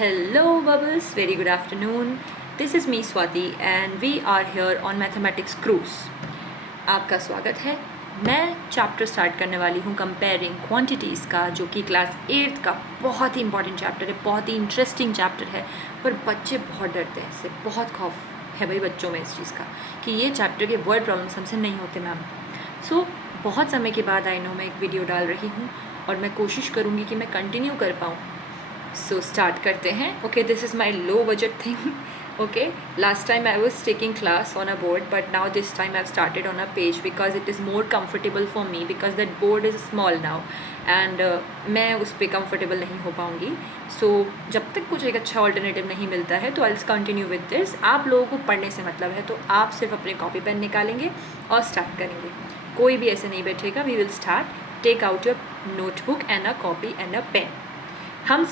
Hello bubbles, very good afternoon. This is me Swati and we are here on Mathematics Cruise. आपका स्वागत है. मैं chapter start करने वाली हूँ कंपेयरिंग क्वांटिटीज़ का, जो कि क्लास 8th का बहुत ही इंपॉर्टेंट चैप्टर है, बहुत ही इंटरेस्टिंग चैप्टर है. पर बच्चे बहुत डरते हैं इससे, बहुत खौफ है भाई बच्चों में इस चीज़ का कि ये चैप्टर के वर्ड प्रॉब्लम्स हमसे नहीं होते मैम. सो बहुत समय के बाद आई नो मैं एक वीडियो डाल रही हूँ और मैं कोशिश करूँगी कि मैं कंटिन्यू कर पाऊँ. सो स्टार्ट करते हैं. Okay, this is my low budget thing. Okay, last time I was taking class on a board, but now this time I've started on a page because it is more comfortable for me because that board is small now and मैं उस पर comfortable नहीं हो पाऊँगी. So जब तक कुछ एक अच्छा alternative नहीं मिलता है तो I'll continue with this. आप लोगों को पढ़ने से मतलब है तो आप सिर्फ अपने कॉपी पेन निकालेंगे और स्टार्ट करेंगे. कोई भी ऐसे नहीं बैठेगा. We will start. Take out your notebook and a copy and a pen. हम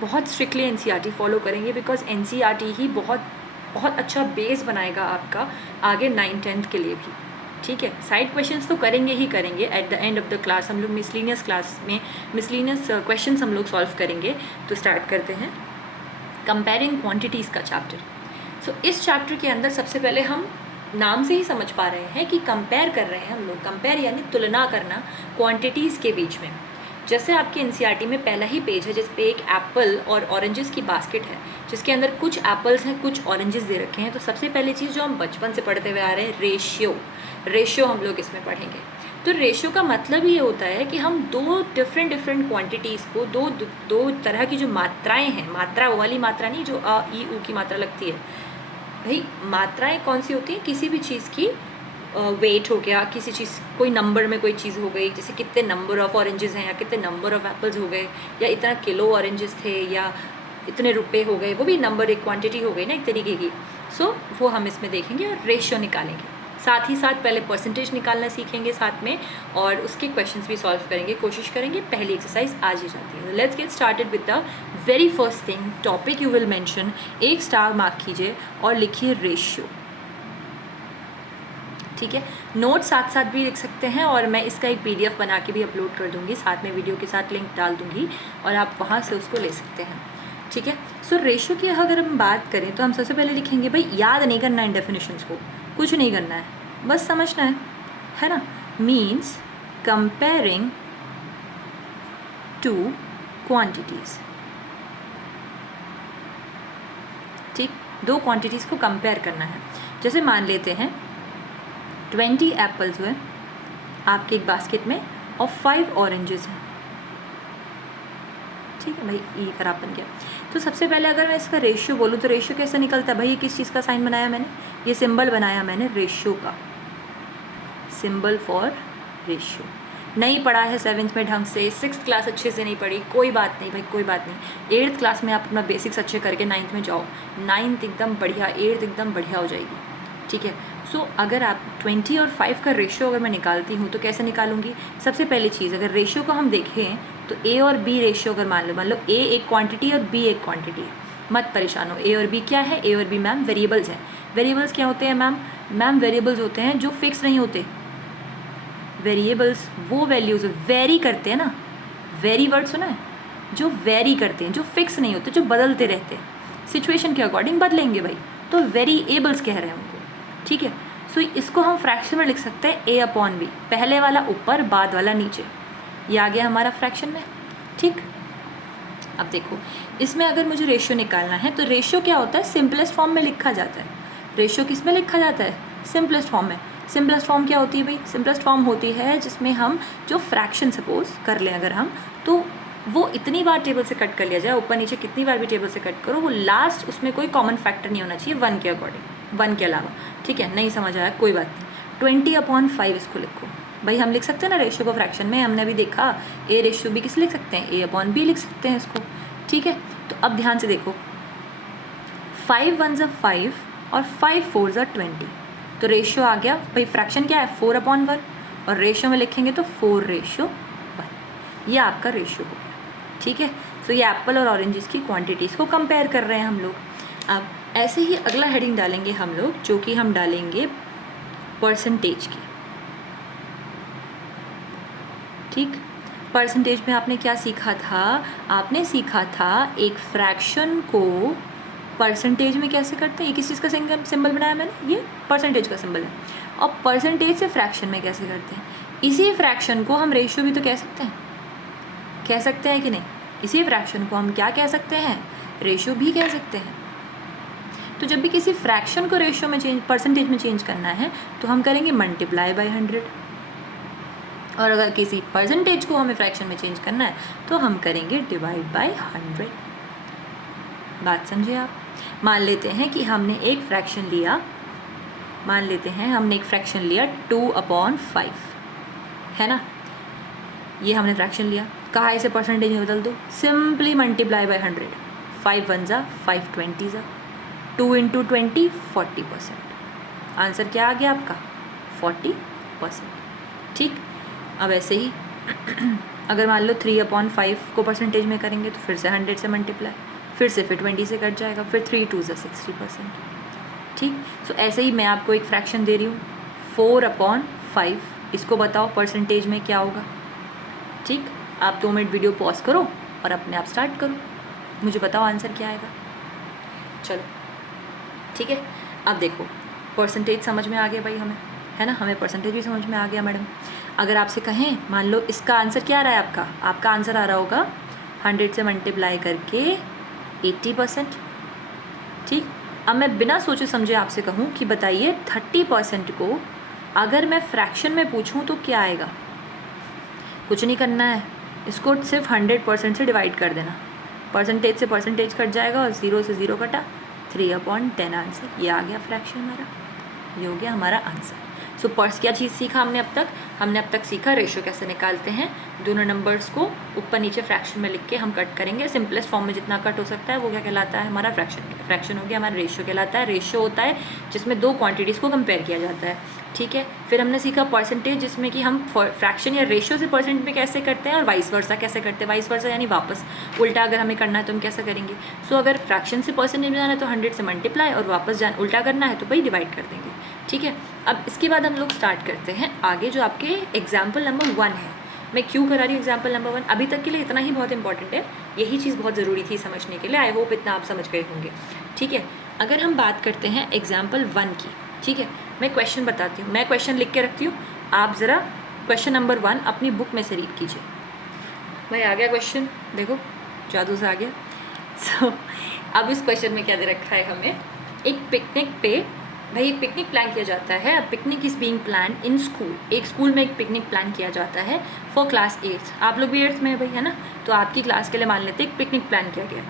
बहुत स्ट्रिक्टली NCERT फॉलो करेंगे बिकॉज NCERT ही बहुत अच्छा बेस बनाएगा आपका आगे 9th-10th के लिए भी. ठीक है, साइड क्वेश्चंस तो करेंगे ही करेंगे. At the end of the class हम लोग मिसलिनियस क्लास में मिसलिनियस क्वेश्चंस हम लोग सॉल्व करेंगे. तो स्टार्ट करते हैं कंपेयरिंग क्वांटिटीज़ का चैप्टर. सो इस चैप्टर के अंदर सबसे पहले हम नाम से ही समझ पा रहे हैं कि कंपेयर कर रहे हैं हम लोग. कंपेयर यानी तुलना करना क्वांटिटीज़ के बीच में. जैसे आपके NCERT में पहला ही पेज है जिस पे एक एप्पल और ऑरेंजेस की बास्केट है जिसके अंदर कुछ एप्पल्स हैं, कुछ ऑरेंजेस दे रखे हैं. तो सबसे पहली चीज़ जो हम बचपन से पढ़ते हुए आ रहे हैं, रेशियो हम लोग इसमें पढ़ेंगे. तो रेशियो का मतलब ये होता है कि हम दो डिफरेंट क्वांटिटीज़ को दो तरह की जो मात्राएं हैं, मात्रा वाली मात्रा नहीं जो अ ई उ की मात्रा लगती है भाई. मात्राएं कौन सी होती हैं? किसी भी चीज़ की वेट हो गया, किसी चीज़ कोई नंबर में कोई चीज़ हो गई, जैसे कितने नंबर ऑफ़ ऑरेंजेस हैं या कितने नंबर ऑफ़ एप्पल्स हो गए या इतना किलो ऑरेंजेस थे या इतने रुपए हो गए, वो भी नंबर एक क्वांटिटी हो गई ना एक तरीके की. सो वो हम इसमें देखेंगे और रेशियो निकालेंगे. साथ ही साथ पहले परसेंटेज निकालना सीखेंगे साथ में और उसके क्वेश्चंस भी सॉल्व करेंगे, कोशिश करेंगे. पहली एक्सरसाइज आज ही जाती है. Let's get started with the very first thing. Topic you will mention, एक स्टार मार्क कीजिए और लिखिए रेशियो. ठीक है, नोट साथ साथ भी लिख सकते हैं और मैं इसका एक PDF बना के भी अपलोड कर दूंगी, साथ में वीडियो के साथ लिंक डाल दूंगी और आप वहाँ से उसको ले सकते हैं. ठीक है. सो रेशियो की अगर हम बात करें तो हम सबसे पहले लिखेंगे भाई, याद नहीं करना इन डेफिनेशंस को, कुछ नहीं करना है, बस समझना है ना. Means comparing two quantities. ठीक, दो क्वान्टिटीज़ को कंपेयर करना है. जैसे मान लेते हैं 20 एप्पल्स हुए आपके एक बास्केट में और 5 ऑरेंजेस हैं. ठीक है भाई, ये खराब बन गया. तो सबसे पहले अगर मैं इसका रेशियो बोलूँ तो रेशियो कैसे निकलता है भाई? ये किस चीज़ का साइन बनाया मैंने? ये सिंबल बनाया मैंने रेशियो का, सिंबल फॉर रेशियो. नहीं पढ़ा है 7th में ढंग से, 6th क्लास अच्छे से नहीं पढ़ी, कोई बात नहीं भाई, कोई बात नहीं. 8th क्लास में आप अपना बेसिक्स अच्छे करके 9th में जाओ. 9th एकदम बढ़िया, 8th एकदम बढ़िया हो जाएगी. ठीक है. सो अगर आप 20 और 5 का रेशियो अगर मैं निकालती हूँ तो कैसे निकालूंगी? सबसे पहली चीज़, अगर रेशियो को हम देखें तो A और B रेशियो अगर मान लो A एक क्वांटिटी और B एक क्वांटिटी है. मत परेशान हो. A और B क्या है? A और B मैम वेरिएबल्स हैं. वेरिएबल्स क्या होते हैं मैम वेरिएबल्स होते हैं जो फिक्स नहीं होते. वेरिएबल्स वो वैल्यूज़ वेरी करते हैं ना, वेरी वर्ड सुना है, जो वेरी करते हैं, जो फिक्स नहीं होते, जो बदलते रहते हैं, सिचुएशन के अकॉर्डिंग बदलेंगे भाई, तो वेरिएबल्स कह रहे हैं उनको. ठीक है. सो इसको हम फ्रैक्शन में लिख सकते हैं A/B, पहले वाला ऊपर बाद वाला नीचे. ये आ गया हमारा फ्रैक्शन में. ठीक. अब देखो, इसमें अगर मुझे रेशियो निकालना है तो रेशियो क्या होता है? सिंपलेस्ट फॉर्म में लिखा जाता है. रेशियो किस में लिखा जाता है? सिंपलेस्ट फॉर्म में. सिंपलेस्ट फॉर्म क्या होती है भाई? सिंपलेस्ट फॉर्म होती है जिसमें हम जो फ्रैक्शन सपोज कर लें अगर हम, तो वो इतनी बार टेबल से कट कर लिया जाए, ऊपर नीचे कितनी बार भी टेबल से कट करो, वो लास्ट उसमें कोई कॉमन फैक्टर नहीं होना चाहिए 1 के अकॉर्डिंग, 1 के अलावा. ठीक है, नहीं समझ आया कोई बात नहीं. 20/5 इसको लिखो भाई. हम लिख सकते हैं ना रेशियो को फ्रैक्शन में, हमने अभी देखा. A/B किस लिख सकते हैं? A/B लिख सकते हैं इसको. ठीक है. तो अब ध्यान से देखो, 5 1s are 5 और 5 4s are 20. तो रेशियो आ गया भाई. फ्रैक्शन क्या है? 4/1 और रेशियो में लिखेंगे तो 4:1. ये आपका रेशियो हो. ठीक है. सो ये एप्पल और ऑरेंजेस की क्वांटिटीज़ को कंपेयर कर रहे हैं हम लोग. अब ऐसे ही अगला हेडिंग डालेंगे हम लोग, जो कि हम डालेंगे परसेंटेज की. ठीक. परसेंटेज में आपने क्या सीखा था? आपने सीखा था एक फ्रैक्शन को परसेंटेज में कैसे करते हैं। ये किस चीज़ का सिंबल बनाया मैंने? ये परसेंटेज का सिंबल है। और परसेंटेज से फ्रैक्शन में कैसे करते हैं? इसी फ्रैक्शन को हम रेशियो भी तो कह सकते हैं, कह सकते हैं कि नहीं? इसी फ्रैक्शन को हम क्या कह सकते हैं? रेशियो भी कह सकते हैं। तो जब भी किसी फ्रैक्शन को रेशियो में चेंज, परसेंटेज में चेंज करना है तो हम करेंगे मल्टीप्लाई बाय 100, और अगर किसी परसेंटेज को हमें फ्रैक्शन में चेंज करना है तो हम करेंगे डिवाइड बाय 100। बात समझे आप? मान लेते हैं कि हमने एक फ्रैक्शन लिया, मान लेते हैं हमने एक फ्रैक्शन लिया 2/5, है ना? ये हमने फ्रैक्शन लिया, कहा इसे परसेंटेज में बदल दो, सिंपली मल्टीप्लाई बाय 100। 5 1 जा 5 20 जा 2 × 20 40%। आंसर क्या आ गया आपका? 40%। ठीक। अब ऐसे ही अगर मान लो 3/5 को परसेंटेज में करेंगे तो फिर से 100 से मल्टीप्लाई, फिर से फिर 20 से कट जाएगा, फिर 3 2 जा 60%। ठीक। सो ऐसे ही मैं आपको एक फ्रैक्शन दे रही हूँ 4/5, इसको बताओ परसेंटेज में क्या होगा। ठीक। आप 2 मिनट वीडियो पॉज करो और अपने आप स्टार्ट करो, मुझे बताओ आंसर क्या आएगा। चलो ठीक है। अब देखो परसेंटेज समझ में आ गया भाई हमें, है ना? हमें परसेंटेज भी समझ में आ गया मैडम। अगर आपसे कहें, मान लो इसका आंसर क्या आ रहा है आपका आंसर आ रहा होगा 100 से मल्टीप्लाई करके 80%। ठीक। अब मैं बिना सोचे समझे आपसे कहूँ कि बताइए 30% को अगर मैं फ्रैक्शन में पूछूँ तो क्या आएगा? कुछ नहीं करना है, इसको सिर्फ 100% से डिवाइड कर देना, परसेंटेज से परसेंटेज कट जाएगा और 0 से 0 कटा, 3/10 आंसर। ये आ गया फ्रैक्शन हमारा, ये हो गया हमारा आंसर। सो क्या चीज़ सीखा हमने अब तक? हमने अब तक सीखा रेशियो कैसे निकालते हैं। दोनों नंबर्स को ऊपर नीचे फ्रैक्शन में लिख के हम कट करेंगे, सिंपलेस्ट फॉर्म में जितना कट हो सकता है वो क्या कहलाता है? हमारा फ्रैक्शन हो गया, हमारा रेशियो कहलाता है। रेशियो होता है जिसमें दो क्वांटिटीज़ को कंपेयर किया जाता है। ठीक है। फिर हमने सीखा परसेंटेज, जिसमें कि हम फ्रैक्शन या रेशियो से परसेंट में कैसे करते हैं, और वाइस वर्सा कैसे करते हैं। वाइस वर्सा यानी वापस उल्टा अगर हमें करना है तो हम कैसे करेंगे। सो अगर फ्रैक्शन से परसेंटेज में जाना है तो 100 से मल्टीप्लाई, और वापस उल्टा करना है तो भाई डिवाइड कर देंगे। ठीक है। अब इसके बाद हम लोग स्टार्ट करते हैं आगे, जो आपके एग्जाम्पल नंबर 1 है। मैं क्यों करा रही हूँ एग्जाम्पल नंबर 1? अभी तक के लिए इतना ही बहुत इंपॉर्टेंट है, यही चीज़ बहुत ज़रूरी थी समझने के लिए। आई होप इतना आप समझ गए होंगे। ठीक है। अगर हम बात करते हैं एग्जाम्पल 1 की, ठीक है, मैं क्वेश्चन बताती हूँ, मैं क्वेश्चन लिख के रखती हूँ, आप ज़रा क्वेश्चन नंबर 1 अपनी बुक में से रीड कीजिए। भाई आ गया क्वेश्चन, देखो जादू से आ गया। सो अब इस क्वेश्चन में क्या दे रखा है हमें? एक पिकनिक पे, भाई एक पिकनिक प्लान किया जाता है। Picnic is being plan in school. एक स्कूल में एक पिकनिक प्लान किया जाता है फॉर क्लास 8। आप लोग भी 8th में है भाई, है ना? तो आपकी क्लास के लिए मान लेते हैं एक पिकनिक प्लान किया गया।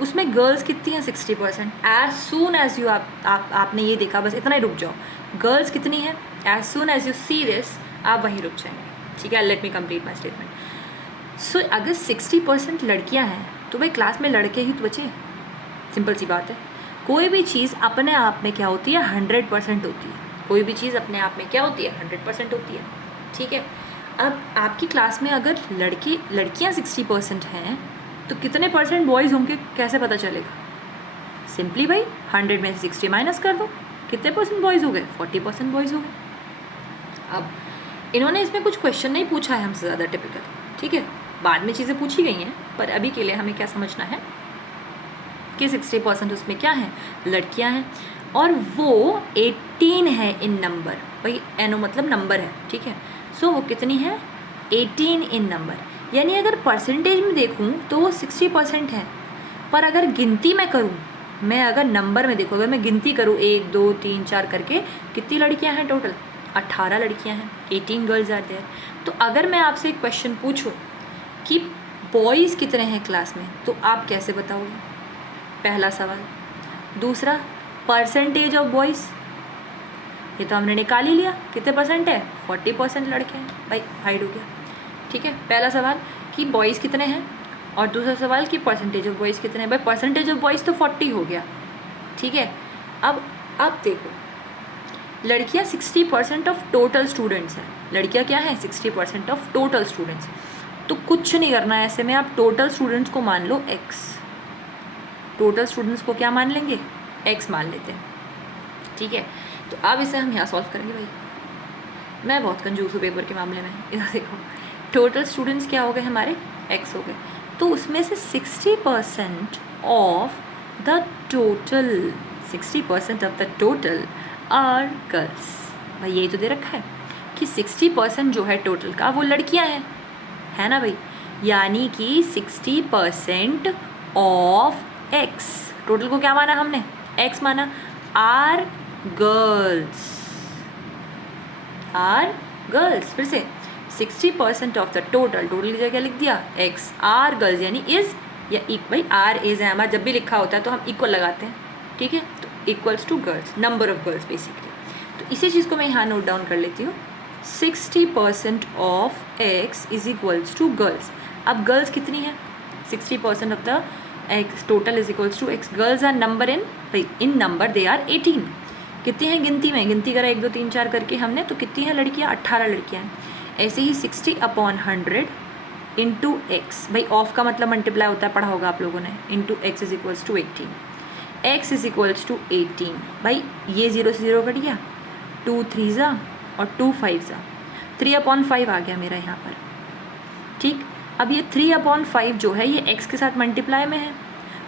उसमें गर्ल्स कितनी हैं? 60%। एज सून एज यू आपने ये देखा, बस इतना ही रुक जाओ। गर्ल्स कितनी है? As soon as you see this, आप वहीं रुक जाएंगे। ठीक है। Let me complete my statement. So अगर 60% लड़कियाँ हैं तो भाई क्लास में लड़के ही तो बचे। सिंपल सी बात है। कोई भी चीज़ अपने आप में क्या होती है? 100% होती है। कोई भी चीज़ अपने आप में क्या होती है? 100% होती है। ठीक है। अब आपकी क्लास में अगर लड़कियाँ 60% हैं तो कितने परसेंट बॉयज़ होंगे कैसे पता चलेगा? सिंपली भाई 100 में से 60 माइनस कर दो, कितने परसेंट बॉयज़ हो गए? 40% बॉयज़ हो गए। अब इन्होंने इसमें कुछ क्वेश्चन नहीं पूछा है हमसे ज़्यादा, टिपिकल। ठीक है। बाद में चीज़ें पूछी गई हैं, पर अभी के लिए हमें क्या समझना है कि 60% उसमें क्या है? लड़कियां हैं, और वो 18 है इन नंबर। भाई एनो मतलब नंबर है। ठीक है। सो वो कितनी है? 18 इन नंबर। यानी अगर परसेंटेज में देखूं तो वो 60% है, पर अगर गिनती में करूं, मैं अगर नंबर में देखूं, अगर मैं गिनती करूं 1 2 3 4 करके, कितनी लड़कियां हैं टोटल? 18 लड़कियां हैं। 18 गर्ल्स आर देयर। तो अगर मैं आपसे एक क्वेश्चन पूछूं कि बॉयज़ कितने हैं क्लास में, तो आप कैसे बताओगे? पहला सवाल। दूसरा, परसेंटेज ऑफ बॉयज़, ये तो हमने निकाल ही लिया, कितने परसेंट है? 40% लड़के हैं। भाई हाइड हो गया। ठीक है। पहला सवाल कि बॉयज़ कितने हैं, और दूसरा सवाल कि परसेंटेज ऑफ बॉयज़ कितने हैं। भाई परसेंटेज ऑफ बॉयज़ तो 40 हो गया। ठीक है। अब देखो, लड़कियां 60% ऑफ टोटल स्टूडेंट्स हैं। लड़कियां क्या हैं? 60% ऑफ टोटल स्टूडेंट्स। तो कुछ नहीं करना है ऐसे में, आप टोटल स्टूडेंट्स को मान लो x। टोटल स्टूडेंट्स को क्या मान लेंगे? x मान लेते हैं। ठीक है। तो अब इसे हम यहाँ सॉल्व करेंगे। भाई मैं बहुत कंजूस हूँ पेपर के मामले में। इधर देखो, टोटल स्टूडेंट्स क्या हो गए हमारे, x हो गए। तो उसमें से 60% of the total, 60% of the total are girls. भाई यही तो दे रखा है कि 60% जो है टोटल का वो लड़कियां हैं, है ना भाई। यानी कि 60% ऑफ x, टोटल को क्या माना हमने, x माना, आर गर्ल्स, आर गर्ल्स। फिर से 60% ऑफ द टोटल, टोटल की जगह लिख दिया x, आर गर्ल्स यानी इज या भाई आर इज है हमारा, जब भी लिखा होता है तो हम इक्वल लगाते हैं, ठीक है। तो equals to girls, number of girls basically. तो इसी चीज़ को मैं यहाँ नोट डाउन कर लेती हूँ, 60% of x is equals to girls. अब गर्ल्स कितनी है, 60% of the x total is equals to x। Girls are number in number they are 18। कितनी हैं गिनती में, गिनती करा 1 2 3 4 करके हमने, तो कितनी हैं लड़कियाँ, 18 लड़कियाँ हैं। ऐसे ही 60/100 इंटू एक्स, भाई ऑफ का मतलब मल्टीप्लाई होता है, पढ़ा होगा आप लोगों ने, into x is equals to 18। X is equals to 18, भाई ये 0 से 0 कट गया, 2 3 जा और 2 5 जा, 3/5 आ गया मेरा यहाँ पर, ठीक। अब ये 3/5 जो है ये x के साथ मल्टीप्लाई में है,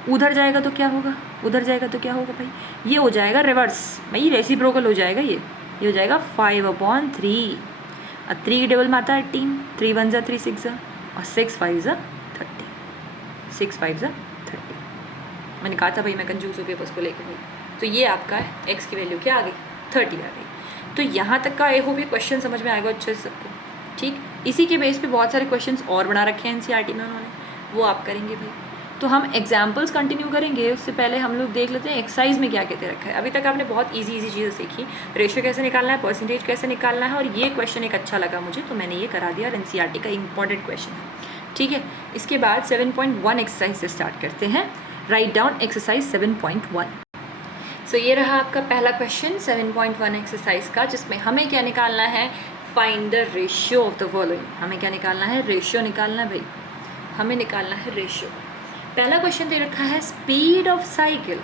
उधर जाएगा तो क्या होगा, उधर जाएगा तो क्या होगा भाई, ये हो जाएगा रिवर्स, भाई रेसिप्रोकल हो जाएगा, ये हो जाएगा 5/3। अब 3 की टेबल में आता है 18, 3 1 जा 3 6 जा और 6 5 जा 30, 6 5 जा 30। मैंने कहा था भाई मैं कंफ्यूज हो गई उसको लेकर भाई। तो ये आपका है x की वैल्यू क्या आ गई, 30 आ गई। तो यहाँ तक का आई होप ये क्वेश्चन समझ में आएगा अच्छे से सबको, ठीक। इसी के बेस पे बहुत सारे क्वेश्चंस और बना रखे हैं एनसीईआरटी में उन्होंने, वो आप करेंगे भाई। तो हम एग्जाम्पल्स कंटिन्यू करेंगे, उससे पहले हम लोग देख लेते हैं एक्सरसाइज में क्या कहते रखा है। अभी तक आपने बहुत इजी चीज़ें सीखी, रेशियो कैसे निकालना है, परसेंटेज कैसे निकालना है, और ये क्वेश्चन एक अच्छा लगा मुझे तो मैंने ये करा दिया, और एनसीईआरटी का इंपॉर्टेंट क्वेश्चन है, ठीक है। इसके बाद 7.1 एक्सरसाइज से स्टार्ट करते हैं। Write down exercise 7.1। सो ये रहा आपका पहला क्वेश्चन 7.1 एक्सरसाइज का, जिसमें हमें क्या निकालना है, find the ratio of the following. हमें क्या निकालना है, रेशियो निकालना है भाई, हमें निकालना है रेशियो। पहला क्वेश्चन दे रखा है speed of cycle,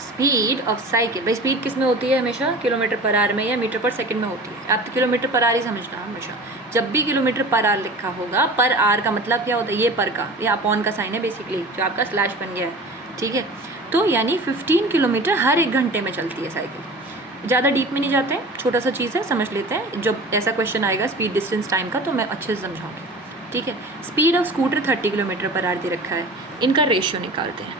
speed of cycle. भाई स्पीड किस में होती है हमेशा, किलोमीटर पर आवर में या मीटर पर सेकंड में होती है। आप तो किलोमीटर पर आवर ही समझना हमेशा, जब भी किलोमीटर पर आवर लिखा होगा, पर आवर का मतलब क्या होता है, ये पर का, ये अपॉन का साइन है बेसिकली, जो आपका स्लैश बन गया है, ठीक है। तो यानी 15 किलोमीटर हर 1 घंटे में चलती है साइकिल। ज़्यादा डीप में नहीं जाते हैं, छोटा सा चीज़ है, समझ लेते हैं। जब ऐसा क्वेश्चन आएगा स्पीड डिस्टेंस टाइम का तो मैं अच्छे से समझाऊंगी, ठीक है। Speed of scooter 30 kilometre per hour दे रखा है, इनका रेशियो निकालते हैं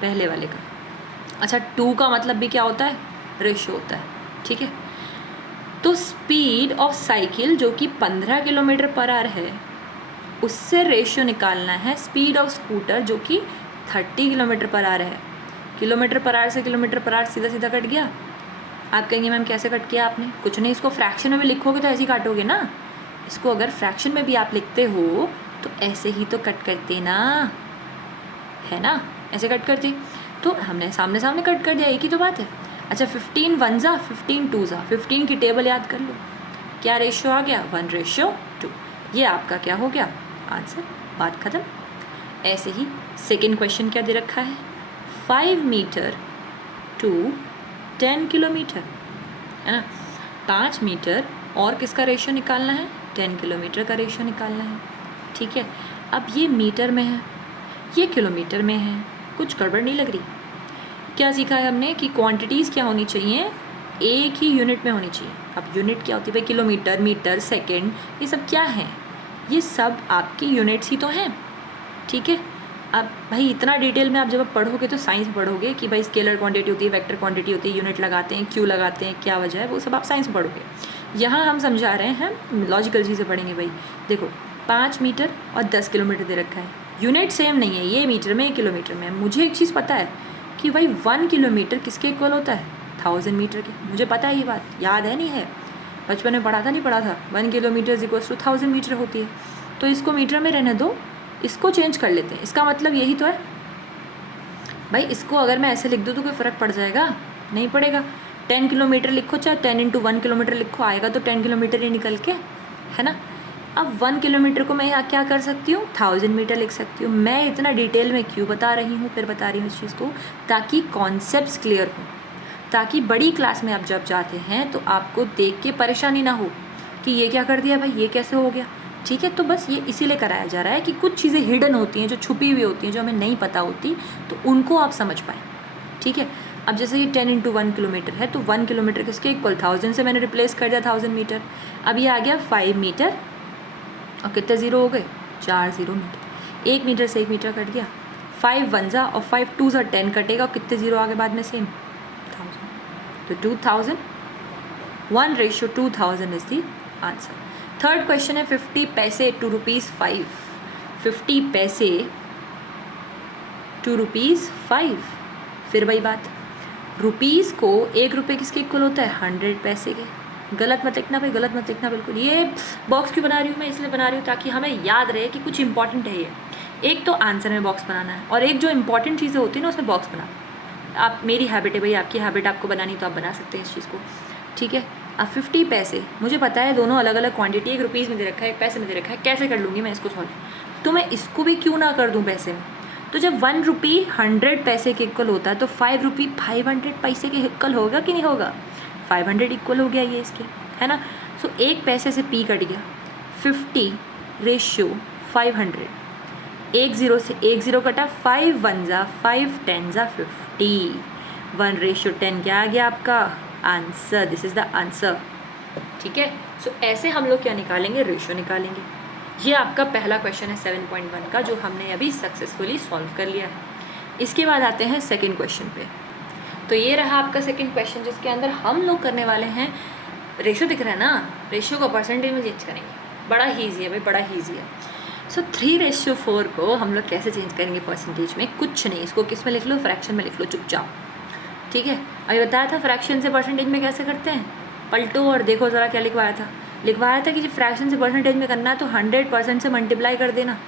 पहले वाले का। अच्छा 2 का मतलब भी क्या होता है, रेशियो होता है, ठीक है। तो स्पीड ऑफ साइकिल जो कि 15 किलोमीटर पर आवर है, उससे रेशियो निकालना है स्पीड ऑफ स्कूटर जो कि 30 किलोमीटर पर आवर है। किलोमीटर पर आवर से किलोमीटर पर आवर सीधा सीधा कट गया। आप कहेंगे मैम कैसे कट किया आपने, कुछ नहीं, इसको फ्रैक्शन में भी लिखोगे तो ऐसे ही काटोगे ना। इसको अगर फ्रैक्शन में भी आप लिखते हो तो ऐसे ही तो कट करते ना, है ना, ऐसे कट करते। तो हमने सामने सामने कट कर दिया, एक ही तो बात है। अच्छा 15 1 जा, 15 2 जा, 15 की टेबल याद कर लो, क्या रेशियो आ गया, 1:2। ये आपका क्या हो गया आंसर, बात ख़त्म। ऐसे ही सेकेंड क्वेश्चन क्या दे रखा है, 5 मीटर टू 10 किलोमीटर, है ना। 5 मीटर और किसका रेशियो निकालना है, 10 किलोमीटर का रेशियो निकालना है, ठीक है। अब ये मीटर में है, ये किलोमीटर में है, कुछ गड़बड़ नहीं लग रही। क्या सीखा है हमने कि क्वांटिटीज़ क्या होनी चाहिए, एक ही यूनिट में होनी चाहिए। अब यूनिट क्या होती है भाई, किलोमीटर, मीटर, सेकेंड, ये सब क्या है, ये सब आपकी यूनिट्स ही तो हैं, ठीक है। अब भाई इतना डिटेल में आप जब आप पढ़ोगे तो साइंस पढ़ोगे कि भाई स्केलर क्वांटिटी होती है, वेक्टर क्वांटिटी होती है, यूनिट लगाते हैं, क्यों लगाते हैं, क्या वजह है, वो सब आप साइंस में पढ़ोगे। यहाँ हम समझा रहे हैं, लॉजिकल चीज़ें पढ़ेंगे भाई। देखो 5 मीटर और 10 किलोमीटर दे रखा है, यूनिट सेम नहीं है, ये मीटर में, ये किलोमीटर में। मुझे एक चीज़ पता है कि भाई 1 किलोमीटर किसके इक्वल होता है, 1000 मीटर के। मुझे पता है ये बात, याद है नहीं है, बचपन में पढ़ा था, नहीं पढ़ा था, 1 kilometre is equal to 1000 metre होती है। तो इसको मीटर में रहने दो, इसको चेंज कर लेते हैं। इसका मतलब यही तो है भाई, इसको अगर मैं ऐसे लिख दूँ तो कोई फ़र्क पड़ जाएगा, नहीं पड़ेगा। 10 किलोमीटर लिखो, चाहे 10 × 1 किलोमीटर लिखो, आएगा तो 10 किलोमीटर ही निकल के, है ना। अब 1 किलोमीटर को मैं यहाँ क्या कर सकती हूँ, 1000 मीटर लिख सकती हूँ। मैं इतना डिटेल में क्यों बता रही हूँ, फिर बता रही हूँ इस चीज़ को, ताकि कॉन्सेप्ट्स क्लियर हो, ताकि बड़ी क्लास में आप जब जाते हैं तो आपको देख के परेशानी ना हो कि ये क्या कर दिया भाई, ये कैसे हो गया, ठीक है। तो बस ये इसीलिए कराया जा रहा है कि कुछ चीज़ें हिडन होती हैं, जो छुपी हुई होती हैं, जो हमें नहीं पता होती, तो उनको आप समझ पाएँ, ठीक है। अब जैसे ये 10 × 1 किलोमीटर है, तो 1 किलोमीटर किसके इक्वल, 1000 से मैंने रिप्लेस कर दिया 1000 मीटर। अब ये आ गया 5 मीटर, और कितने ज़ीरो हो गए, 4 ज़ीरो मीटर। 1 मीटर से 1 मीटर कट गया, 5 1 जा और 5 2 जा 10 कटेगा, और कितने ज़ीरो आगे बाद में, सेम 1000। तो 2000, 1:2000 is the answer. Third question है 50 पैसे टू ₹5, 50 पैसे टू ₹5। फिर वही बात, रुपीज़ को 1 रुपये किसके इक्वल होता है, 100 पैसे के। गलत मत लिखना भाई, गलत मत लिखना बिल्कुल। ये बॉक्स क्यों बना रही हूँ मैं, इसलिए बना रही हूँ ताकि हमें याद रहे कि कुछ इंपॉर्टेंट है ये। एक तो आंसर में बॉक्स बनाना है, और एक जो इंपॉर्टेंट चीज़ें होती हैं ना उसमें बॉक्स बनाना। आप, मेरी हैबिट है भाई, आपकी हैबिट आपको बनानी तो आप बना सकते हैं इस चीज़ को, ठीक है। अब 50 पैसे, मुझे पता है दोनों अलग अलग क्वांटिटी, एक रुपीज़ में दे रखा है, एक पैसे में दे रखा है, कैसे कर लूँगी मैं इसको सॉल्व। तो मैं इसको भी क्यों ना कर दूँ पैसे में। तो जब 1 रुपी 100 पैसे के इक्वल होता है, तो 5 रुपी 500 पैसे के इक्वल होगा कि नहीं होगा, 500 इक्वल हो गया ये इसके, है ना। सो एक पैसे से पी कट गया, 50/500, 1 ज़ीरो से 1 ज़ीरो कटा, 5 1 जा 5 10 जा 50, 1:10 क्या आ गया आपका answer, this is the answer, ठीक है। सो ऐसे हम लोग क्या निकालेंगे, रेशियो निकालेंगे। ये आपका पहला क्वेश्चन है 7.1 का, जो हमने अभी सक्सेसफुली सॉल्व कर लिया है। इसके बाद आते हैं सेकंड क्वेश्चन पे। तो ये रहा आपका सेकंड क्वेश्चन, जिसके अंदर हम लोग करने वाले हैं, रेशियो दिख रहा है ना, रेशियो को परसेंटेज में चेंज करेंगे। बड़ा ही ईजी है भाई, बड़ा ही ईजी है। सो 3:4 को हम लोग कैसे चेंज करेंगे परसेंटेज में, कुछ नहीं, इसको किस में लिख लो, फ्रैक्शन में लिख लो चुपचाप, ठीक है। अभी बताया था फ्रैक्शन से परसेंटेज में कैसे करते हैं, पलटो और देखो ज़रा क्या लिखवाया था। लिखवाया था कि जब फ्रैक्शन से परसेंटेज में करना है तो 100% से मल्टीप्लाई कर देना,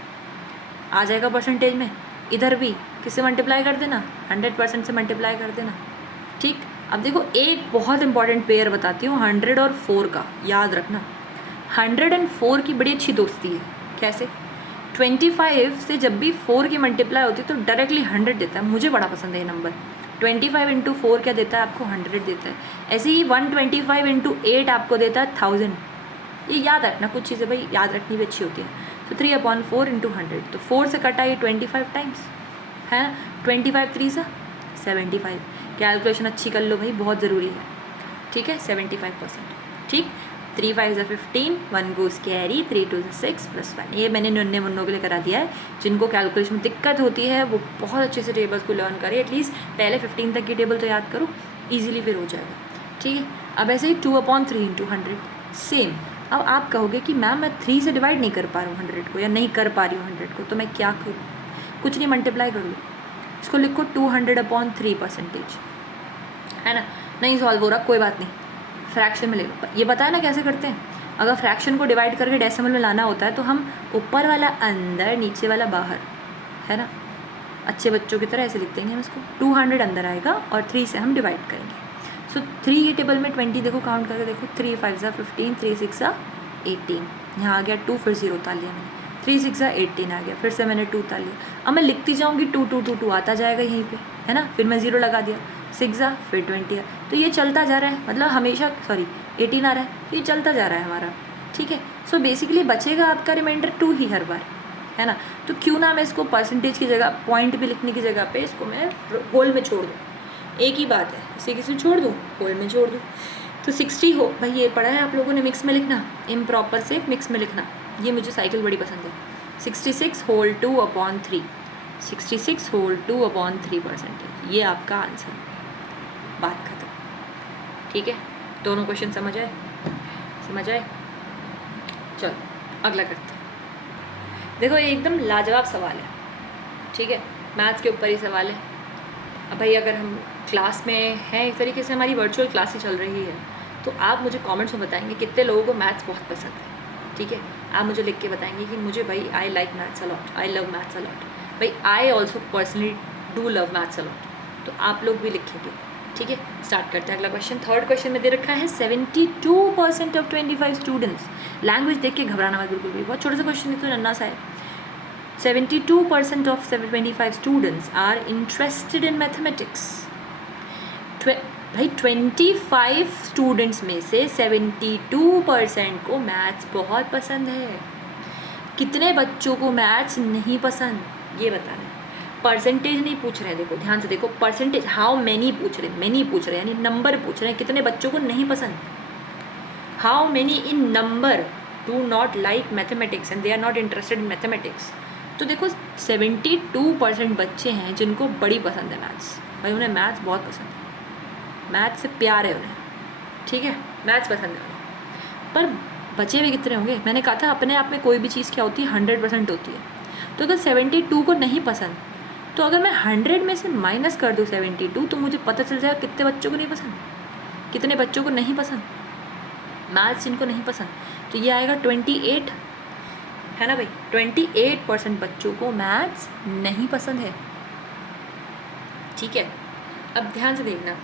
आ जाएगा परसेंटेज में। इधर भी किससे मल्टीप्लाई कर देना, 100% से मल्टीप्लाई कर देना, ठीक। अब देखो एक बहुत इंपॉर्टेंट पेयर बताती हूँ, 100 और 4 का, याद रखना। 100 और 4 की बड़ी अच्छी दोस्ती है। कैसे, 25 से जब भी 4 की मल्टीप्लाई होती है तो डायरेक्टली 100 देता है, मुझे बड़ा पसंद है ये नंबर। 25 × 4 क्या देता है आपको, 100 देता है। ऐसे ही 125 × 8 आपको देता है 1000। ये याद रखना, कुछ चीज़ें भाई याद रखनी भी अच्छी होती है। तो 3/4 × 100, तो 4 से कटा ये 25 टाइम्स, है ना। 25 3 सा 75। कैलकुलेशन अच्छी कर लो भाई, बहुत ज़रूरी है, ठीक है। 75%, ठीक। 3 5 = 15, 1 goes carry, 3 2 = 6 + 1। ये मैंने नन्हे मुन्नों के लिए करा दिया है। जिनको कैलकुलेशन में दिक्कत होती है वो बहुत अच्छे से टेबल्स को लर्न करें, एटलीस्ट पहले 15 तक की टेबल तो याद करो, ईजिली फिर हो जाएगा, ठीक है। अब ऐसे ही 2/3 × 100 सेम। अब आप कहोगे कि मैम मैं 3 से डिवाइड नहीं कर पा रहा हूँ 100 को, या नहीं कर पा रही हूँ 100 को, तो मैं क्या करूँ, कुछ नहीं, मल्टीप्लाई कर लो इसको, लिखो 200/3%, है ना। नहीं सॉल्व हो रहा, कोई बात नहीं, फ्रैक्शन में ले लो। ये बताया ना कैसे करते हैं। अगर फ्रैक्शन को डिवाइड करके डेसिमल में लाना होता है तो हम ऊपर वाला अंदर, नीचे वाला बाहर, है ना। अच्छे बच्चों की तरह ऐसे लिख देंगे हम इसको, 200 अंदर आएगा और 3 से हम डिवाइड करेंगे। सो 3 की टेबल में 20 देखो, काउंट करके देखो, 3 5 = 15, 3 6 = 18, यहाँ आ गया 2, फिर 0 उतार लिया मैंने, 3 6 = 18 आ गया, फिर से मैंने 2 उतार लिया। अब मैं लिखती जाऊँगी 2 2 2 2 आता जाएगा यहीं पे, है ना। फिर मैं 0 लगा दिया, 6 = फिर 20 है, तो ये चलता जा रहा है, मतलब हमेशा 18 आ रहा है, ये चलता जा रहा है हमारा, ठीक है। सो बेसिकली बचेगा आपका रिमाइंडर 2 ही हर बार, है ना। तो क्यों ना मैं इसको परसेंटेज की जगह, पॉइंट भी लिखने की जगह पे इसको मैं होल में छोड़ दूँ, एक ही बात है, इसे किसी छोड़ दूँ, होल में छोड़ दूँ। तो 60 हो भाई, ये पढ़ा है आप लोगों ने मिक्स में लिखना, इम्प्रॉपर से मिक्स में लिखना, ये मुझे साइकिल बड़ी पसंद है। 66 होल 2/3, 66 होल 2/3%, ये आपका आंसर, बात खत्म, ठीक है। दोनों क्वेश्चन समझ आए, समझ आए। चलो अगला करते हैं। देखो ये एकदम लाजवाब सवाल है, ठीक है, मैथ्स के ऊपर ही सवाल है। अब भाई अगर हम क्लास में हैं, एक तरीके से हमारी वर्चुअल क्लास ही चल रही है, तो आप मुझे कमेंट्स में बताएंगे कितने लोगों को मैथ्स बहुत पसंद है, ठीक है। आप मुझे लिख के बताएंगे कि मुझे भाई I like maths a lot, I love maths a lot, भाई I also personally do love maths a lot, तो आप लोग भी लिखेंगे, ठीक है। स्टार्ट करते हैं अगला क्वेश्चन। थर्ड क्वेश्चन में दे रखा है 72% ऑफ 25 स्टूडेंट्स, लैंग्वेज देख के घबराना मत बिल्कुल भी, बहुत छोटा सा क्वेश्चन है तो नन्ना सा है। 72% of 25 students are interested in mathematics. भाई 25 स्टूडेंट्स में से 72% को मैथ्स बहुत पसंद है। कितने बच्चों को मैथ्स नहीं पसंद ये बताना है। परसेंटेज नहीं पूछ रहे हैं, देखो ध्यान से देखो, परसेंटेज हाउ मैनी पूछ रहे हैं, मैनी पूछ रहे हैं यानी नंबर पूछ रहे हैं, कितने बच्चों को नहीं पसंद। How many in number do not like mathematics and they are not interested in mathematics. तो देखो 72% बच्चे हैं जिनको बड़ी पसंद है मैथ्स, भाई उन्हें मैथ्स बहुत पसंद है, मैथ्स से प्यार है उन्हें, ठीक है, मैथ्स पसंद है उन्हें। पर बचे हुए कितने होंगे, मैंने कहा था अपने आप में कोई भी चीज़ क्या होती है 100% होती है। तो अगर 72 को नहीं पसंद, तो अगर मैं 100 में से माइनस कर दूँ 72, तो मुझे पता चल जाएगा कितने बच्चों को नहीं पसंद, कितने बच्चों को नहीं पसंद मैथ्स, जिनको नहीं पसंद। तो ये आएगा 28, है ना भाई, 28% बच्चों को मैथ्स नहीं पसंद है, ठीक है। अब ध्यान से देखना,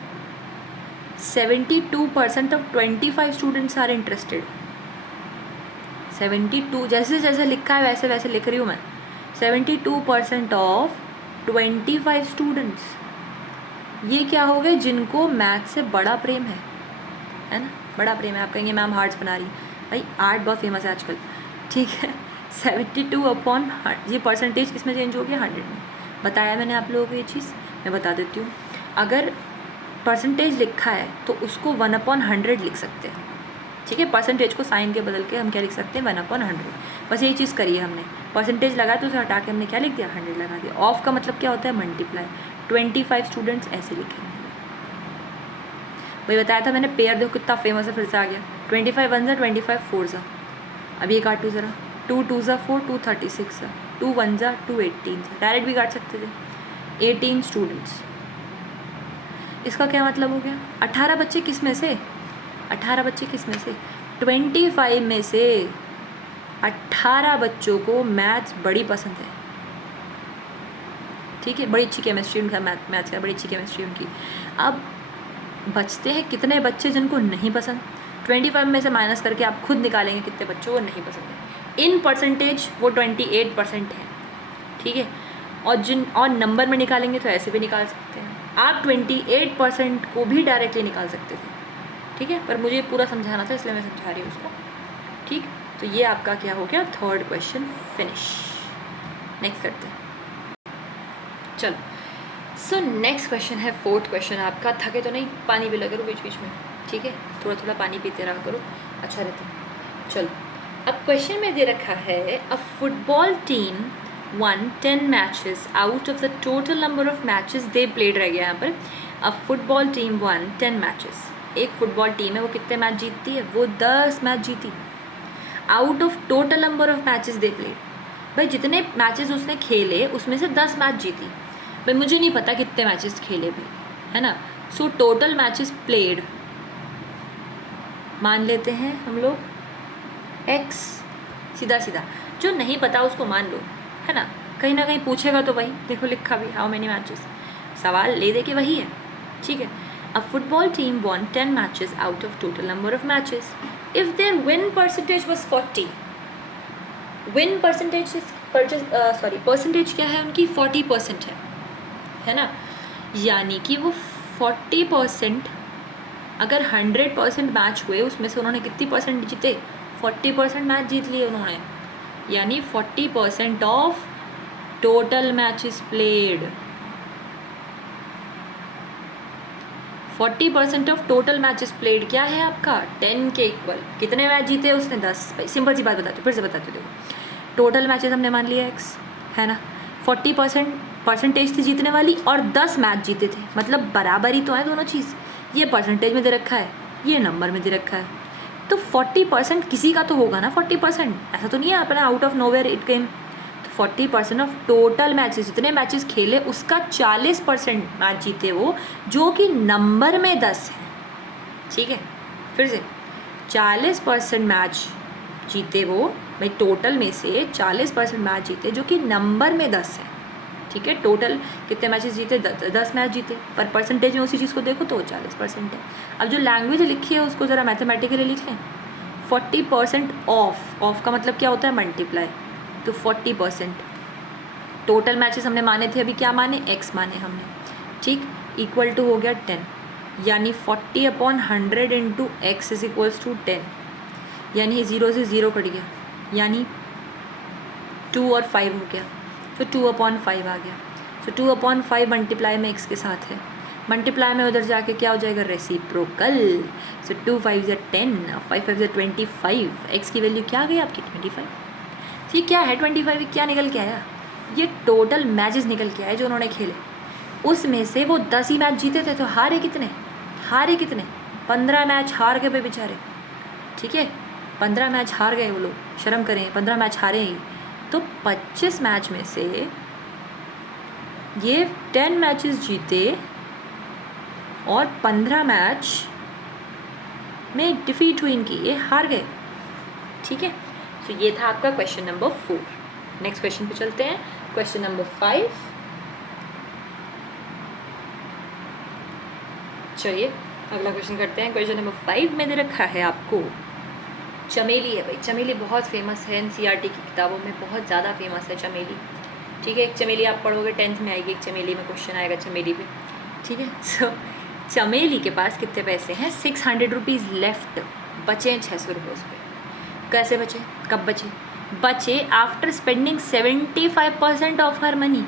72% ऑफ 25 स्टूडेंट्स आर इंटरेस्टेड। 72 जैसे जैसे लिखा है वैसे वैसे लिख रही हूँ मैं। 72% ऑफ 25 स्टूडेंट्स, ये क्या हो गए जिनको मैथ्स से बड़ा प्रेम है ना, बड़ा प्रेम है। आप कहेंगे मैम हार्ट्स बना रही, भाई आर्ट बहुत फेमस है आजकल, ठीक है। 72 अपॉन, ये परसेंटेज किस में चेंज हो गया 100 में। बताया मैंने आप लोगों को ये चीज़, मैं बता देती हूँ। अगर परसेंटेज लिखा है तो उसको 1/100 लिख सकते हैं, ठीक है। परसेंटेज को साइन के बदल के हम क्या लिख सकते हैं 1/100। बस यही चीज़ करी है हमने, परसेंटेज लगाया तो उसे हटा के हमने क्या लिख दिया 100 लगा दिया। ऑफ का मतलब क्या होता है मल्टीप्लाई। 25 स्टूडेंट्स ऐसे लिखेंगे। वही बताया था मैंने, पेयर देखो कितना फेमस है, फिर से आ गया। 25 1 25 4 ज़ा, अब ये काटू ज़रा, 2 2 4 2 36 2 1 2 18, डायरेक्ट भी काट सकते थे। 18 स्टूडेंट्स, इसका क्या मतलब हो गया 18 बच्चे किस में से, 18 बच्चे किस में से 25 में से 18 बच्चों को मैथ्स बड़ी पसंद है, ठीक है। बड़ी अच्छी केमिस्ट्री उनका, मैथ्स का बड़ी अच्छी केमिस्ट्री उनकी। अब बचते हैं कितने बच्चे जिनको नहीं पसंद। 25 में से माइनस करके आप खुद निकालेंगे कितने बच्चों को नहीं पसंद है। इन परसेंटेज वो 28% है, ठीक है। और नंबर में निकालेंगे तो ऐसे भी निकाल सकते हैं आप, 28% को भी डायरेक्टली निकाल सकते थे, ठीक है। पर मुझे पूरा समझाना था इसलिए मैं समझा रही हूँ उसको, ठीक। तो ये आपका क्या हो गया, थर्ड क्वेश्चन फिनिश। नेक्स्ट करते हैं, चलो। सो नेक्स्ट क्वेश्चन है फोर्थ क्वेश्चन आपका। थके तो नहीं, पानी भी लगे करो बीच बीच में, ठीक है, थोड़ा थोड़ा पानी पीते रहा करो, अच्छा रहता है। चलो अब क्वेश्चन में दे रखा है, अ football team won 10 matches out of the total number of matches they played, रह गया यहाँ पर। अ फुटबॉल टीम won 10 matches, एक फुटबॉल टीम है वो कितने मैच जीतती है, वो 10 मैच जीती। Out of total number of matches they played, भाई जितने मैचेस उसने खेले उसमें से 10 मैच जीती। भाई मुझे नहीं पता कितने मैचेस खेले भाई, है ना। सो टोटल मैचेस प्लेड मान लेते हैं हम लोग x, सीधा सीधा। जो नहीं पता उसको मान लो, है ना कहीं पूछेगा तो वही देखो लिखा भी हाउ मेनी मैचेस, सवाल ले दे के वही है, ठीक है। A football team won 10 matches out of total number of matches. If their win percentage was 40, win percentage is percentage क्या है उनकी 40% है ना। यानी कि वो 40%, अगर 100% मैच हुए उसमें से उन्होंने कितनी परसेंट जीते, 40% मैच जीत लिए उन्होंने, यानी 40% of total matches played. 40% of total matches played क्या है आपका 10 के इक्वल। कितने मैच जीते उसने 10। सिंपल सी बात बताती हूँ, फिर से बताती हूँ। देखो टोटल मैचेस हमने मान लिया x, है ना। 40% परसेंटेज थी जीतने वाली और 10 मैच जीते थे, मतलब बराबर ही तो है दोनों चीज़। ये परसेंटेज में दे रखा है, ये नंबर में दे रखा है, तो 40% किसी का तो होगा ना। 40% ऐसा तो नहीं है अपना out of nowhere it came. 40% of total matches, जितने मैचेस खेले उसका 40% मैच जीते वो, जो कि नंबर में 10 है, ठीक है। फिर से 40% मैच जीते वो, भाई टोटल में से 40% मैच जीते जो कि नंबर में 10 है, ठीक है। टोटल कितने मैचेस जीते 10 मैच जीते, पर परसेंटेज में उसी चीज़ को देखो तो वो 40% है। अब जो लैंग्वेज लिखी है उसको ज़रा मैथमेटिकली लिख लें। 40% ऑफ का मतलब क्या होता है मल्टीप्लाई, तो 40% टोटल मैचेस हमने माने थे, अभी क्या माने x माने हमने, ठीक। इक्वल टू हो गया 10, यानी 40/100 into x is equals to 10, यानी 0 से 0 कट गया, यानी 2 और 5 हो गया, तो 2/5 आ गया। तो 2/5 मल्टीप्लाई में एक्स के साथ है, मल्टीप्लाई में उधर जाके क्या हो जाएगा, रेसिप्रोकल। सो 2 5 ज़ा 10, 5 5 ज़ा 25, एक्स की वैल्यू क्या आ गई आपकी 25। तो ये क्या है 25, क्या निकल के आया, ये टोटल मैचेस निकल के आए जो उन्होंने खेले, उसमें से वो 10 ही मैच जीते थे, तो हारे कितने, 15 मैच हार गए बेचारे, ठीक है, 15 मैच हार गए वो लोग, शर्म करें 15 मैच हारे ही। तो 25 मैच में से ये 10 मैचेस जीते और 15 मैच में डिफीट हुई इनकी, ये हार गए, ठीक है। तो ये था आपका क्वेश्चन नंबर 4। नेक्स्ट क्वेश्चन पे चलते हैं, क्वेश्चन नंबर 5। चलिए अगला क्वेश्चन करते हैं। क्वेश्चन नंबर 5 में दे रखा है आपको चमेली है भाई, चमेली बहुत फेमस है, एनसीईआरटी की किताबों में बहुत ज़्यादा फेमस है चमेली, ठीक है। एक चमेली आप पढ़ोगे 10th में आएगी, एक चमेली में क्वेश्चन आएगा चमेली पे, ठीक है। सो चमेली के पास कितने पैसे हैं, 600 रुपीज़ लेफ्ट, बचे हैं 600 रुपये उस पर। कैसे बचे, कब बचे, बचे after spending 75% of her money.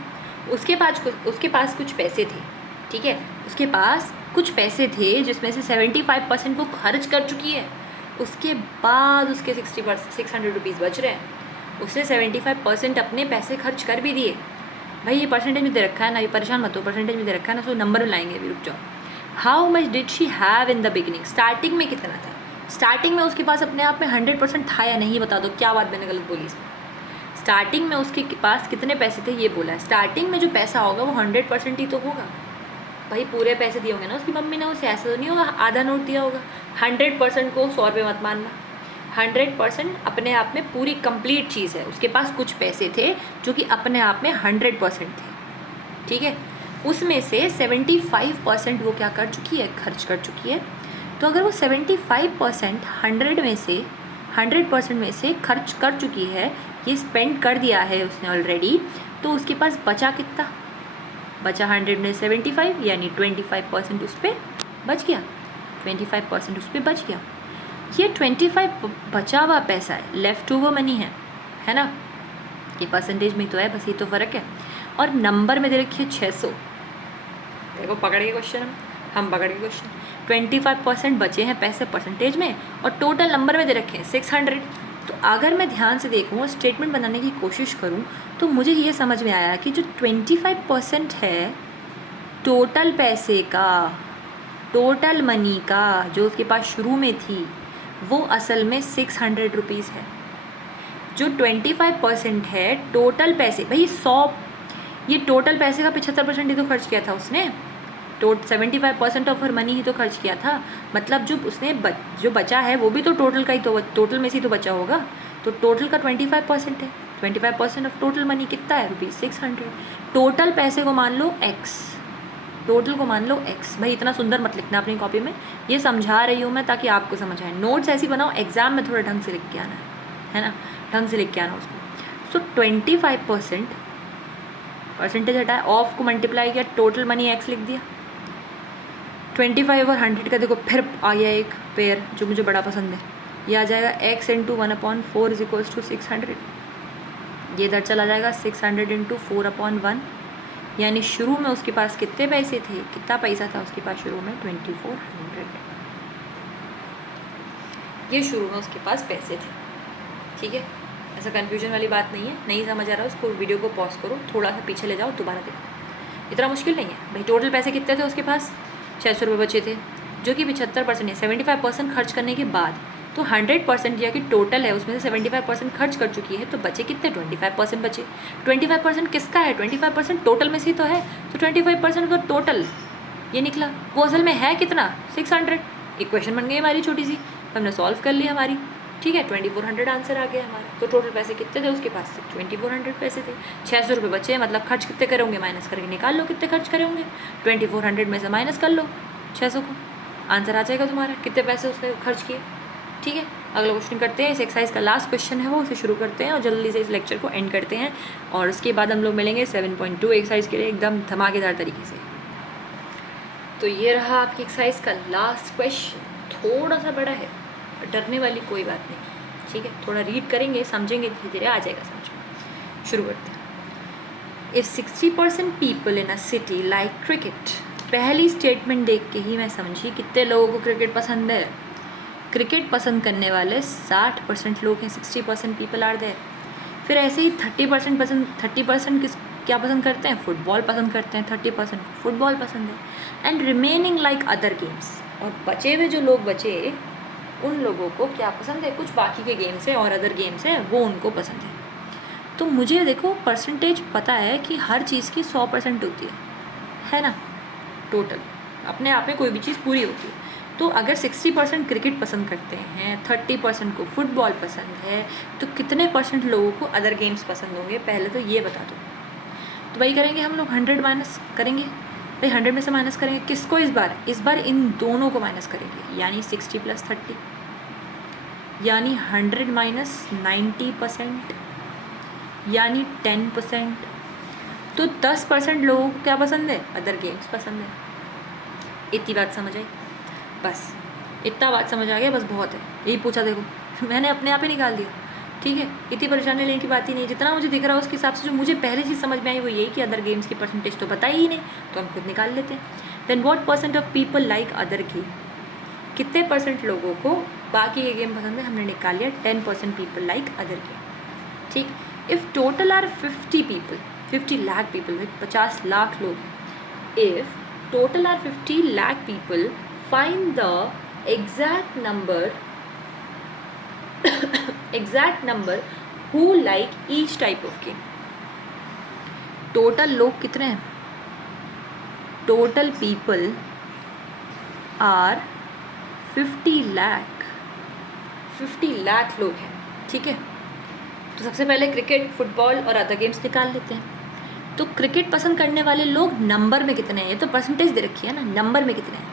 उसके पास कुछ पैसे थे, ठीक है, उसके पास कुछ पैसे थे जिसमें से 75% वो खर्च कर चुकी है, उसके बाद उसके 600 रुपीज़ बच रहे हैं। उसने 75% अपने पैसे खर्च कर भी दिए। भाई ये परसेंटेज में दे रखा है ना, ये परेशान मत हो, परसेंटेज में दे रखा है ना, सो नंबर में लाएंगे अभी, रुक जाओ। How much did she have in the beginning, starting में कितना था, स्टार्टिंग में उसके पास अपने आप में 100% था या नहीं, बता दो, क्या बात मैंने गलत बोली इसमें। स्टार्टिंग में उसके पास कितने पैसे थे ये बोला है, स्टार्टिंग में जो पैसा होगा वो 100% ही तो होगा। भाई पूरे पैसे दिए होंगे ना उसकी मम्मी ने उसे, ऐसा तो नहीं होगा आधा नोट दिया होगा। 100% को 100 रुपये मत मानना, 100% अपने आप में पूरी कंप्लीट चीज़ है। उसके पास कुछ पैसे थे जो कि अपने आप में 100% थे, ठीक है। उसमें से 75% वो क्या कर चुकी है, खर्च कर चुकी है। तो अगर वो 75% 100% में से खर्च कर चुकी है, ये स्पेंड कर दिया है उसने ऑलरेडी, तो उसके पास बचा कितना, बचा 100 में 75, यानी 25% उस पर बच गया, 25% उस पर बच गया। ये 25 बचा हुआ पैसा है, लेफ़्ट ओवर मनी है ना, ये परसेंटेज में तो है, बस ये तो फ़र्क है। और नंबर में दे रखी है 600, देखो पकड़ के क्वेश्चन, हम पकड़ के क्वेश्चन, 25% बचे हैं पैसे परसेंटेज में और टोटल नंबर में दे रखे हैं 600। तो अगर मैं ध्यान से देखूँ, स्टेटमेंट बनाने की कोशिश करूँ, तो मुझे ये समझ में आया कि जो 25% है टोटल पैसे का, टोटल मनी का जो उसके पास शुरू में थी, वो असल में 600 रुपीज़ है। जो 25% है टोटल पैसे, भाई 100, ये टोटल पैसे का 75% ही तो खर्च किया था उसने, 75% ऑफ हर मनी ही तो खर्च किया था। मतलब जो उसने जो बचा है वो भी तो टोटल का ही तो, टोटल में से ही तो बचा होगा। तो टोटल का 25% है, 25% ऑफ टोटल मनी कितना है, ₹600। टोटल पैसे को मान लो x, टोटल को मान लो x। भाई इतना सुंदर मत लिखना अपनी कॉपी में, ये समझा रही हूँ मैं ताकि आपको समझ आए। नोट्स ऐसी बनाओ, एग्जाम में थोड़ा ढंग से लिख के आना है ना, ढंग से लिख के आना उसको। सो 25% परसेंटेज हटाया, ऑफ को मल्टीप्लाई किया, टोटल मनी x लिख दिया। 25 और 100 का देखो फिर आ गया एक पेयर जो मुझे बड़ा पसंद है, ये आ जाएगा x into 1/4 is equals to 600। ये इधर चला जाएगा 600 इंटू 4/1, यानी शुरू में उसके पास कितने पैसे थे, कितना पैसा था उसके पास शुरू में, 2400। ये शुरू में उसके पास पैसे थे, ठीक है। ऐसा कन्फ्यूजन वाली बात नहीं है, नहीं समझ आ रहा उसको वीडियो को पॉज करो, थोड़ा सा पीछे ले जाओ, दोबारा देखो, इतना मुश्किल नहीं है भाई। टोटल पैसे कितने थे उसके पास, 600 रुपये बचे थे, जो कि 75% है, 75% खर्च करने के बाद। तो 100% या कि टोटल है उसमें से 75% खर्च कर चुकी है, तो बचे कितने, 25% बचे। 25% किसका है, 25% टोटल में से तो है, तो 25% का टोटल ये निकला। वो असल में है कितना, 600। इक्वेशन बन गई हमारी छोटी सी, हमने सॉल्व कर लिया हमारी, ठीक है। 2400 आंसर आ गया हमारा। तो टोटल पैसे कितने थे उसके पास, 2400 पैसे थे। 600 रुपये बचे, मतलब खर्च कितने करोगे, माइनस करके निकाल लो कितने खर्च करेंगे। 2400 में से माइनस कर लो 600 को, आंसर आ जाएगा तुम्हारा कितने पैसे उसने खर्च किए, ठीक है। अगला क्वेश्चन करते हैं, इस एक्सरसाइज का लास्ट क्वेश्चन है वो, उसे शुरू करते हैं और जल्दी से इस लेक्चर को एंड करते हैं। और उसके बाद हम लोग मिलेंगे 7.2 एक्सरसाइज के लिए एकदम धमाकेदार तरीके से। तो ये रहा आपकी एक्सरसाइज का लास्ट क्वेश्चन। थोड़ा सा बड़ा है, डरने वाली कोई बात नहीं, ठीक है। थोड़ा रीड करेंगे, समझेंगे, धीरे धीरे आ जाएगा समझ में। शुरू करते हैं। If 60% people in a city like cricket. पहली स्टेटमेंट देख के ही मैं समझी कितने लोगों को क्रिकेट पसंद है। क्रिकेट पसंद करने वाले 60% लोग हैं, 60% पीपल आर देयर। फिर ऐसे ही 30% क्या पसंद करते हैं? फुटबॉल पसंद करते हैं, 30% फुटबॉल पसंद है। And remaining like other games, और बचे हुए जो लोग बचे उन लोगों को क्या पसंद है? कुछ बाकी के गेम्स हैं और अदर गेम्स हैं, वो उनको पसंद है। तो मुझे देखो परसेंटेज पता है कि हर चीज़ की 100% होती है ना, टोटल अपने आप में कोई भी चीज़ पूरी होती है। तो अगर 60% क्रिकेट पसंद करते हैं, 30% को फुटबॉल पसंद है, तो कितने परसेंट लोगों को अदर गेम्स पसंद होंगे? पहले तो ये बता दो। तो वही करेंगे हम लोग, 100 माइनस करेंगे भाई, 100 में से माइनस करेंगे किसको? इस बार इन दोनों को माइनस करेंगे, यानी 60 + 30, यानी 100 माइनस 90%, यानी 10%। तो 10% लोगों को क्या पसंद है? अदर गेम्स पसंद है। इतनी बात समझ आई? बस इतना बात समझ आ गया, बस बहुत है। यही पूछा देखो मैंने अपने आप ही निकाल दिया, ठीक है। इतनी परेशानी लेने की बात ही नहीं। जितना मुझे दिख रहा है उसके हिसाब से जो मुझे पहले चीज़ समझ में आई वो यही कि अदर गेम्स की परसेंटेज तो बताई ही नहीं, तो हम खुद निकाल लेते हैं। Then what % of people like other game. कितने % लोगों को बाकी के गेम पसंद है? हमने निकाल लिया 10% पीपल लाइक अदर गेम, ठीक। If total are 50 people, 50 lakh people, 50 lakh लोग। If total are 50 lakh people, find the exact number who like each type of game। Total लोग कितने हैं? Total people are 50 lakh, 50 lakh लोग हैं, ठीक है। तो सबसे पहले क्रिकेट, फुटबॉल और अदर गेम्स निकाल लेते हैं। तो क्रिकेट पसंद करने वाले लोग नंबर में कितने हैं? ये तो परसेंटेज दे रखी है ना, नंबर में कितने हैं?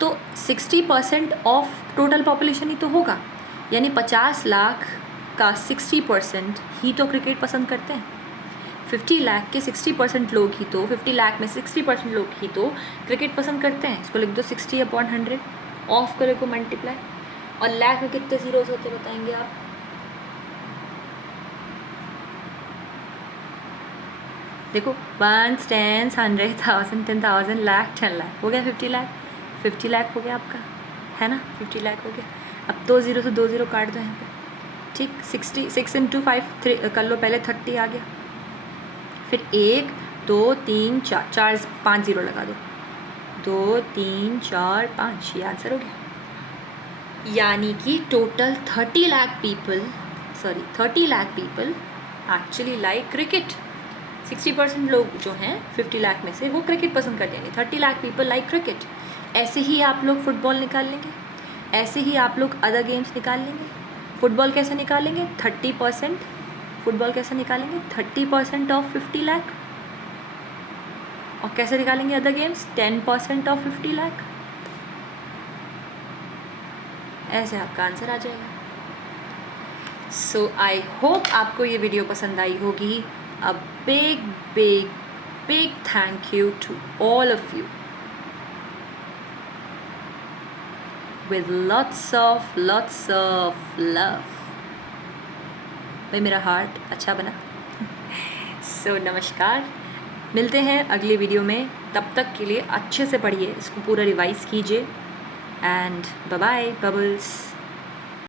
तो 60% ऑफ टोटल पॉपुलेशन ही तो होगा, यानी 50 लाख का 60% ही तो क्रिकेट पसंद करते हैं। 50 लाख के 60% लोग ही तो, 50 लाख में 60% लोग ही तो क्रिकेट पसंद करते हैं। इसको लिख दो 60/100, ऑफ करो को मल्टीप्लाई। और लाख में कितने जीरोस होते बताएंगे आप? देखो 1, 10, 100, 1000, 10,000, लाख, 10 लाख हो गया, 50 लाख। 50 लाख हो गया आपका, है ना, 50 लाख हो गया। अब 2 0 से 2 0 काट दो यहाँ पे, ठीक। 6 × 5 3 कर लो, पहले 30 आ गया, फिर 1 2 3 4 5 0 लगा दो, 2 3 4 5, ये आंसर हो गया। यानी कि total 30 lakh people actually like cricket. 60% लोग जो हैं 50 लाख में से वो क्रिकेट पसंद कर देंगे, 30 लाख पीपल लाइक क्रिकेट। ऐसे ही आप लोग फुटबॉल निकाल लेंगे, ऐसे ही आप लोग अदर गेम्स निकाल लेंगे। फुटबॉल कैसे निकालेंगे? 30%। फुटबॉल कैसे निकालेंगे? 30% ऑफ 50 लाख। और कैसे निकालेंगे अदर गेम्स? 10% ऑफ 50 लाख। ऐसे आपका आंसर आ जाएगा। सो आई होप आपको ये वीडियो पसंद आई होगी। A big thank you to all of you with lots of love। भाई मेरा हार्ट अच्छा बना। सो नमस्कार, मिलते हैं अगली वीडियो में। तब तक के लिए अच्छे से पढ़िए, इसको पूरा रिवाइज कीजिए, एंड बाय बाय बबल्स।